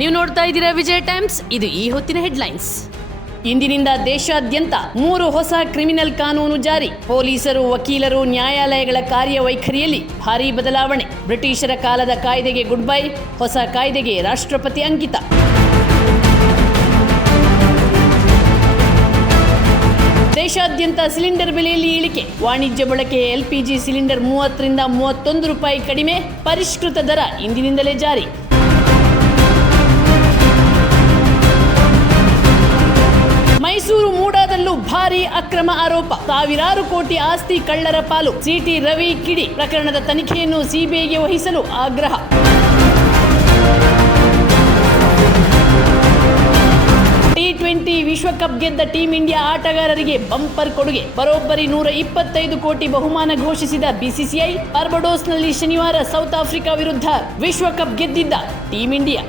ನೀವು ನೋಡ್ತಾ ಇದ್ದೀರಾ ವಿಜಯ ಟೈಮ್ಸ್? ಇದು ಈ ಹೊತ್ತಿನ ಹೆಡ್ಲೈನ್ಸ್. ಇಂದಿನಿಂದ ದೇಶಾದ್ಯಂತ ಮೂರು ಹೊಸ ಕ್ರಿಮಿನಲ್ ಕಾನೂನು ಜಾರಿ. ಪೊಲೀಸರು, ವಕೀಲರು, ನ್ಯಾಯಾಲಯಗಳ ಕಾರ್ಯವೈಖರಿಯಲ್ಲಿ ಭಾರೀ ಬದಲಾವಣೆ. ಬ್ರಿಟಿಷರ ಕಾಲದ ಕಾಯ್ದೆಗೆ ಗುಡ್ ಬೈ, ಹೊಸ ಕಾಯ್ದೆಗೆ ರಾಷ್ಟ್ರಪತಿ ಅಂಕಿತ. ದೇಶಾದ್ಯಂತ ಸಿಲಿಂಡರ್ ಬೆಲೆಯಲ್ಲಿ ಇಳಿಕೆ. ವಾಣಿಜ್ಯ ಬಳಕೆ ಎಲ್ಪಿಜಿ ಸಿಲಿಂಡರ್ ಮೂವತ್ತರಿಂದ ಮೂವತ್ತೊಂದು ರೂಪಾಯಿ ಕಡಿಮೆ. ಪರಿಷ್ಕೃತ ದರ ಇಂದಿನಿಂದಲೇ ಜಾರಿ. ಭಾರಿ ಅಕ್ರಮ ಆರೋಪ. ಸಾವಿರಾರು ಕೋಟಿ ಆಸ್ತಿ ಕಳ್ಳರ ಪಾಲು. ಸಿಟಿ ರವಿ ಕಿಡಿ ಪ್ರಕರಣದ ತನಿಖೆಯನ್ನು ಸಿಬಿಐಗೆ ವಹಿಸಲು ಆಗ್ರಹ. ಟ್ವೆಂಟಿ ವಿಶ್ವಕಪ್ ಗೆದ್ದ ಟೀಂ ಇಂಡಿಯಾ ಆಟಗಾರರಿಗೆ ಬಂಪರ್ ಕೊಡುಗೆ. ಬರೋಬ್ಬರಿ ನೂರ ಇಪ್ಪತ್ತೈದು ಕೋಟಿ ಬಹುಮಾನ ಘೋಷಿಸಿದ ಬಿಸಿಸಿಐ ಬಾರ್ಬಡೋಸ್ನಲ್ಲಿ ಶನಿವಾರ ಸೌತ್ ಆಫ್ರಿಕಾ ವಿರುದ್ಧ ವಿಶ್ವಕಪ್ ಗೆದ್ದಿದ್ದ ಟೀಂ ಇಂಡಿಯಾ.